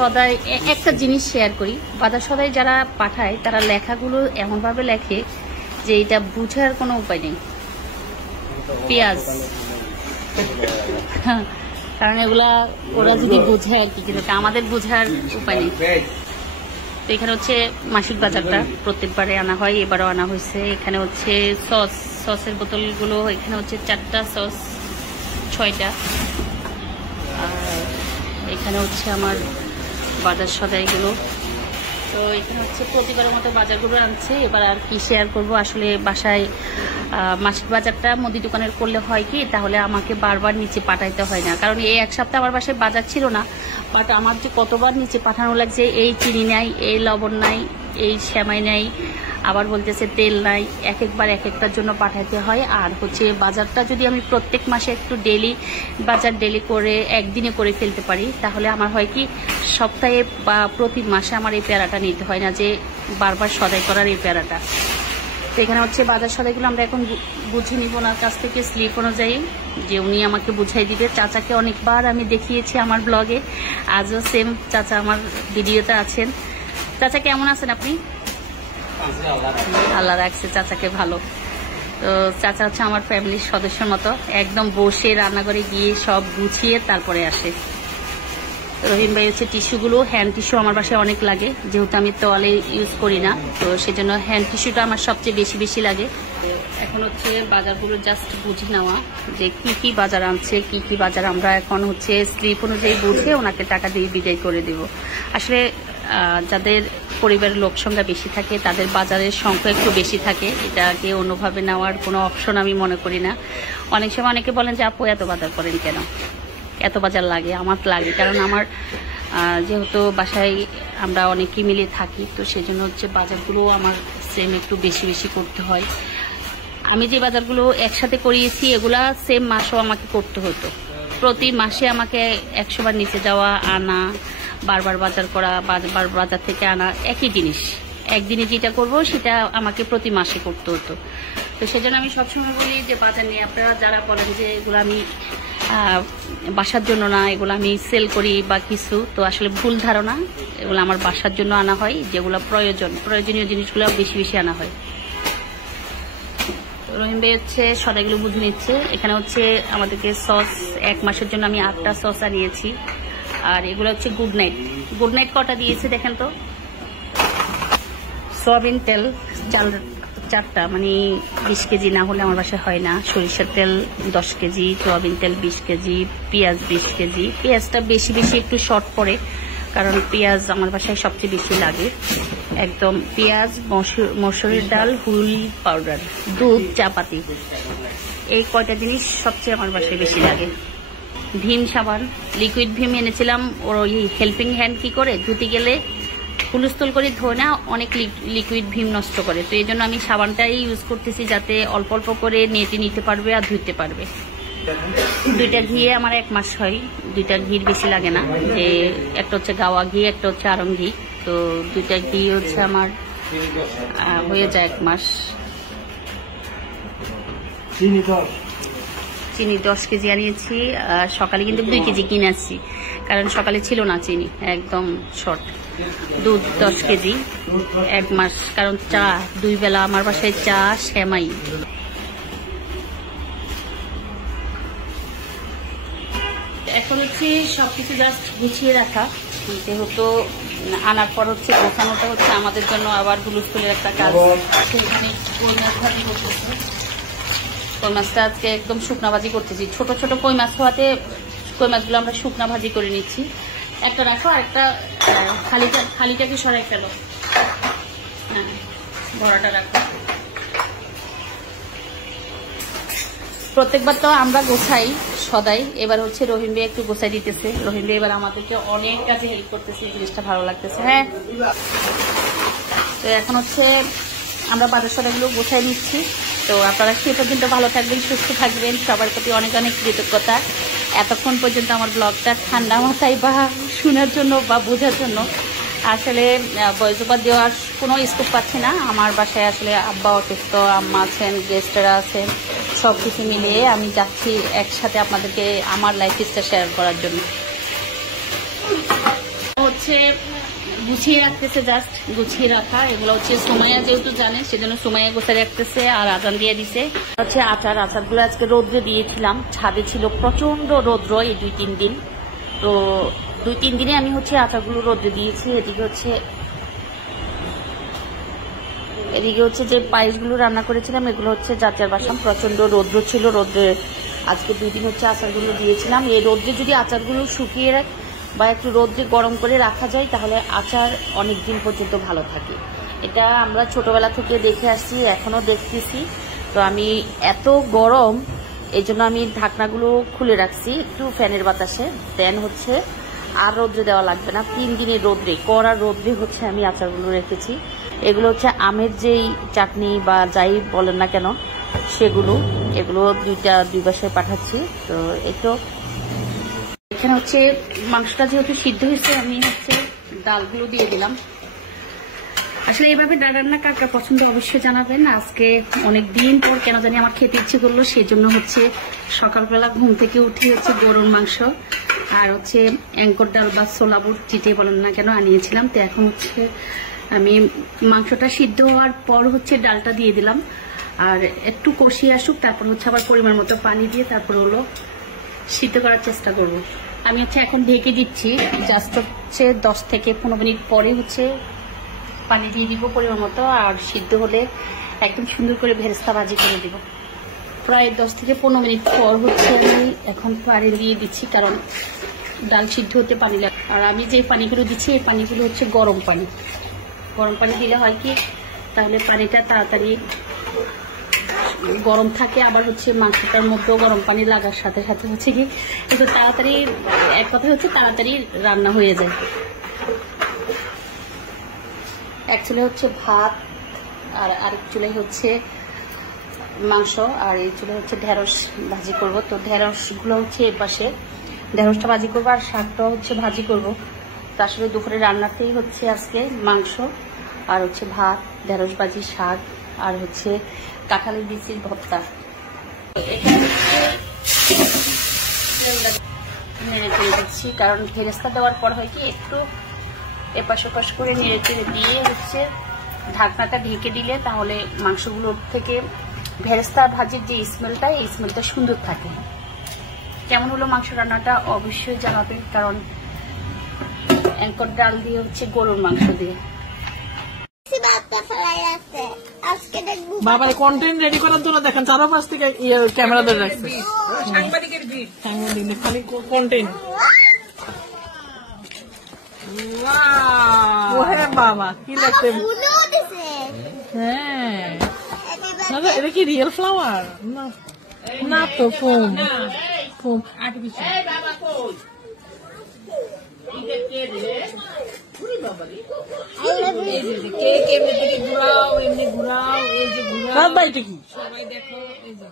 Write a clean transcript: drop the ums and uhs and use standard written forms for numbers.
সদাই একটা জিনিস শেয়ার করি, বাজার সদাই যারা পাঠায় তারা লেখাগুলো এমনভাবে লেখে যে এটা বুঝার কোনো উপায় নেই। পেঁয়াজ কারণ এগুলা ওরা যদি বোঝে আর কি, কিন্তু আমাদের বোঝার উপায় নেই। তো এখানে হচ্ছে মাসিক বাজারটা প্রত্যেকবারে আনা হয়, এবারও আনা হয়েছে। এখানে হচ্ছে সসের বোতলগুলো, এখানে হচ্ছে 4টা সস, 6টা। আর এখানে হচ্ছে আমার বাজার সদাইগুলো। তো এখানে হচ্ছে প্রতিবারের মতো বাজারগুলো আনছে। এবার আর কি শেয়ার করব, আসলে বাসায় মাসিক বাজারটা মুদি দোকানের করলে হয় কি, তাহলে আমাকে বারবার নিচে পাঠাইতে হয় না। কারণ এই এক সপ্তাহ আমার বাসায় বাজার ছিল না, বাট আমার যে কতবার নিচে পাঠানো লাগছে, এই চিনি নাই, এই লবণ নাই, এই সেমাই নাই, আবার বলতেছে তেল নাই, একবার এক একটার জন্য পাঠাইতে হয়। আর হচ্ছে বাজারটা যদি আমি প্রত্যেক মাসে একটু ডেলি বাজার ডেলি করে একদিনে করে ফেলতে পারি, তাহলে আমার হয় কি সপ্তাহে বা প্রতি মাসে আমার এই প্যারাটা নিতে হয় না, যে বারবার সদাই করার এই প্যারাটা। তো এখানে হচ্ছে বাজার সদাইগুলো আমরা এখন বুঝে নিব ওনার কাছ থেকে, স্লিপ অনুযায়ী, যে উনি আমাকে বুঝাই দিবে। চাচাকে অনেকবার আমি দেখিয়েছি আমার ব্লগে, আজও সেম চাচা আমার ভিডিওতে আছেন। চাচা কেমন আছেন আপনি? আল্লাহ রাখছে চাচাকে ভালো। তো চাচা হচ্ছে আমার ফ্যামিলির সদস্যের মতো, একদম বসে রান্নাঘরে গিয়ে সব গুছিয়ে তারপরে আসে। রহিম ভাই হচ্ছে টিস্যুগুলো, হ্যান্ড টিস্যু আমার বাসায় অনেক লাগে, যেহেতু আমি তোয়ালে ইউজ করি না, তো সেজন্য হ্যান্ড টিস্যুটা আমার সবচেয়ে বেশি লাগে। এখন হচ্ছে বাজারগুলো জাস্ট বুঝে নেওয়া, যে কি কি বাজার আনছে, কি কি বাজার আমরা এখন হচ্ছে স্লিপ অনুযায়ী বুঝে ওনাকে টাকা দিয়ে বিদায় করে দেব। আসলে যাদের পরিবারের লোক সংখ্যা বেশি থাকে তাদের বাজারের সংখ্যা একটু বেশি থাকে, এটাকে অন্যভাবে নেওয়ার কোনো অপশন আমি মনে করি না। অনেক সময় অনেকে বলেন যে আপু এত বাজার করেন কেন, এত বাজার লাগে? আমার লাগে, কারণ আমার যেহেতু বাসায় আমরা অনেকেই মিলে থাকি, তো সেজন্য হচ্ছে বাজারগুলো আমার সেম একটু বেশি করতে হয়। আমি যে বাজারগুলো একসাথে করিয়েছি এগুলা সেম মাসও আমাকে করতে হতো। প্রতি মাসে আমাকে 100 বার নিচে যাওয়া, আনা, বারবার বাজার করা, বারবার বাজার থেকে আনা, একই জিনিস। একদিনে যেটা করব সেটা আমাকে প্রতি মাসে করতে হতো। তো সেজন্য আমি সবসময় বলি যে বাজার নিয়ে আপনারা যারা বলেন যে এগুলো আমি বাসার জন্য না, এগুলো আমি সেল করি বা কিছু, তো আসলে ভুল ধারণা। এগুলো আমার বাসার জন্য আনা হয়, যেগুলো প্রয়োজনীয় জিনিসগুলো বেশি আনা হয়। রহিম ভাই হচ্ছে সদাইগুলো বুঝে নিচ্ছে। এখানে হচ্ছে আমাদেরকে সস 1 মাসের জন্য আমি 8টা সস আনিয়েছি। আর এগুলো হচ্ছে গুড নাইট কটা দিয়েছে দেখেন তো। সয়াবিন তেল 4টা, মানে 20 কেজি না হলে আমার বাসায় হয় না। সরিষার তেল 10 কেজি, সয়াবিন তেল 20 কেজি, পেঁয়াজ 20 কেজি। পেঁয়াজটা বেশি একটু শর্ট পড়ে, কারণ পেঁয়াজ আমার বাসায় সবচেয়ে বেশি লাগে। একদম পেঁয়াজ, মসুরের ডাল, হুইল পাউডার, দুধ, চাপাতি, এই কয়টা জিনিস সবচেয়ে আমার বাসায় বেশি লাগে। ভীম সাবান, লিকুইড ভীম এনেছিলাম, ওর ওই হেল্পিং হ্যান্ড কি করে ধুতে গেলে হুলস্থুল করে ধোয় না, অনেক লিকুইড ভীম নষ্ট করে। তো এই জন্য আমি সাবানটাই ইউজ করতেছি, যাতে অল্প করে নেটে নিতে পারবে আর ধুতে পারবে। 2টা ঘি আমার 1 মাস হয়। 2টা ঘির বেশি লাগে না, যে একটা হচ্ছে গাওয়া ঘি, একটা হচ্ছে আরং ঘি। তো 2টা ঘি হচ্ছে আমার হয়ে যায় 1 মাস। চিনি 10 কেজি আনিয়েছি। সকালে কিন্তু 2 কেজি কিনে আসছি, কারণ সকালে ছিল না চিনি, একদম শর্ট। দুধ 10 কেজি, 1 মাস, কারণ চা 2 বেলা আমার বাসায় চা, সেমাই। এখন হচ্ছে সবকিছু জাস্ট গুছিয়ে রাখা, যেহেতু আনার পর হচ্ছে গোছানোটা হচ্ছে আমাদের জন্য আবার হুলস্থুলের একটা কাজ। সেখানে কই মাছ ভাজি করতেছে, কই মাছটা আজকে একদম শুকনা ভাজি করতেছি। ছোট কই মাছ হওয়াতে কই মাছগুলো আমরা শুকনা ভাজি করে নিচ্ছি। একটা রাখো, আর একটা খালিটাকে সরাই ফেলো, হ্যাঁ ভরাটা রাখো। প্রত্যেকবার তো আমরা গোছাই সদাই, এবার হচ্ছে রহিম ভাই একটু গোছাই দিতেছে। রহিম ভাই এবার আমাদেরকে অনেক কাজে হেল্প করতেছে, এই জিনিসটা ভালো লাগতেছে। হ্যাঁ, তো এখন হচ্ছে আমরা বাজার সদাইগুলো গোছাই নিচ্ছি। তো আপনারা সে পর্যন্ত ভালো থাকবেন, সুস্থ থাকবেন, সবার প্রতি অনেক কৃতজ্ঞতা এতক্ষণ পর্যন্ত আমার ব্লগটা ঠান্ডা মাথায় বা শোনার জন্য বা বোঝার জন্য। আসলে ভয়েস ওভার দেওয়ার কোনো স্কোপ পাচ্ছি না। আমার বাসায় আসলে আব্বা অসুস্থ, আম্মা আছেন, গেস্টরা আছেন, সব কিছু মিলিয়ে আমি যাচ্ছি একসাথে আপনাদেরকে আমার লাইফ স্টাইল শেয়ার করার জন্য। হচ্ছে হচ্ছে গুছিয়ে রাখতেছে, জাস্ট গুছিয়ে রাখা। এগুলো হচ্ছে সুমাইয়া যেহেতু জানে সেজন্য সুমাইয়া গোছায় রাখতেছে আর আজান দিয়ে দিছে। হচ্ছে আচারগুলো আজকে রোদ্রে দিয়েছিলাম, ছাদে ছিল প্রচন্ড রৌদ্র এই 2-3 দিন। তো 2-3 দিনে আমি হচ্ছে আচারগুলো রোদ্রে দিয়েছি। এদিকে হচ্ছে যে পায়েসগুলো রান্না করেছিলাম এগুলো হচ্ছে যাচার বাসন, প্রচন্ড রৌদ্র ছিল, রোদ্রে আজকে 2 দিন হচ্ছে আচারগুলো দিয়েছিলাম। এই রোদ্রে যদি আচারগুলো শুকিয়ে বা একটু রোদ্রে গরম করে রাখা যায় তাহলে আচার অনেক দিন পর্যন্ত ভালো থাকে। এটা আমরা ছোটবেলা থেকে দেখে আসছি, এখনো দেখতেছি। তো আমি এত গরম এই জন্য আমি ঢাকনাগুলো খুলে রাখছি একটু ফ্যানের বাতাসে, দেন হচ্ছে আর রোদ্রে দেওয়া লাগবে না। 3 দিনের রোদ্রে, কড়া রোদ্রে হচ্ছে আমি আচারগুলো রেখেছি। এগুলো হচ্ছে আমের যেই চাটনি বা যাই বলেন না কেন সেগুলো, এগুলো 2 বাসায় পাঠাচ্ছি। তো একটু এখানে হচ্ছে মাংসটা যেহেতু সিদ্ধ হয়েছে আমি হচ্ছে ডালগুলো দিয়ে দিলাম। আসলে এইভাবে ডাল রান্না কার কার পছন্দ অবশ্যই জানাবেন। আজকে অনেক দিন পর কেন জানি আমার খেতে ইচ্ছে করলো, সেই জন্য হচ্ছে সকালবেলা ঘুম থেকে উঠে হচ্ছে গরুর মাংস আর হচ্ছে অ্যাঙ্কর ডাল বা ছোলা বুট যেটাই বলেন না কেন আনিয়েছিলাম। তো এখন হচ্ছে আমি মাংসটা সিদ্ধ হওয়ার পর হচ্ছে ডালটা দিয়ে দিলাম আর একটু কষিয়ে আসুক, তারপর হচ্ছে আবার পরিমাণ মতো পানি দিয়ে তারপর হলো সিদ্ধ করার চেষ্টা করব। আমি হচ্ছে এখন ঢেকে দিচ্ছি, জাস্ট হচ্ছে 10 থেকে 15 মিনিট পরে হচ্ছে পানি দিয়ে দিব পরিমাণ মতো, আর সিদ্ধ হলে একদম সুন্দর করে ভেরেস্তা ভাজি করে দিব। প্রায় 10 থেকে 15 মিনিট পর হচ্ছে আমি এখন পানি দিয়ে দিচ্ছি, কারণ ডাল সিদ্ধ হতে পানি লাগে। আর আমি যে পানিগুলো দিচ্ছি এই পানিগুলো হচ্ছে গরম পানি। গরম পানি দিলে হয় কি, তাহলে পানিটা তাড়াতাড়ি গরম থাকে, আবার হচ্ছে মাংসটার মধ্যেও গরম পানি লাগার সাথে সাথে হচ্ছে কি একটু তাড়াতাড়ি, এক কথা হচ্ছে তাড়াতাড়ি রান্না হয়ে যায়। এক চুলে হচ্ছে ভাত আর আরেক চুলে হচ্ছে মাংস, আর এই চুলে হচ্ছে ঢেঁড়স ভাজি করব। তো ঢেঁড়সগুলো হচ্ছে এর পাশে, ঢেঁড়সটা ভাজি করবো আর শাকটা হচ্ছে ভাজি করব। তো আসলে দুপুরে রান্নাতেই হচ্ছে আজকে মাংস আর হচ্ছে ভাত, ঢেঁড়স ভাজি, শাক আর হচ্ছে কাঁঠালের বিচির ভর্তা। এখানে নেড়ে চেড়ে দিচ্ছি, কারণ ভেরেস্তা দেওয়ার পর হয় কি একটু এপাশ ওপাশ করে নেড়ে চেড়ে দিয়ে হচ্ছে ঢাকনাটা ঢেকে দিলে তাহলে মাংসগুলোর থেকে ভেরেস্তা ভাজির যে স্মেলটা, এই স্মেলটা সুন্দর থাকে। কেমন হলো মাংস রান্নাটা অবশ্যই জানাবেন, কারণ অ্যাঙ্কর ডাল দিয়ে হচ্ছে গরুর মাংস দিয়ে। বাবার কন্টেন্ট রেডি করার জন্য দেখেন 4-5 থেকে ক্যামেরা ধরে রাখছে, সাংবাদিকের ভিড়, সাংবাদিক খালি কন্টেন্ট। ওহে বাবা কি লাগছে, হ্যাঁ এটা কি রিয়েল ফ্লাওয়ার না তো ফোম আর্টিফিশিয়াল। কেক এমনি ঘুরাও, এই যে ঘুরাও, সবাই দেখো এই যে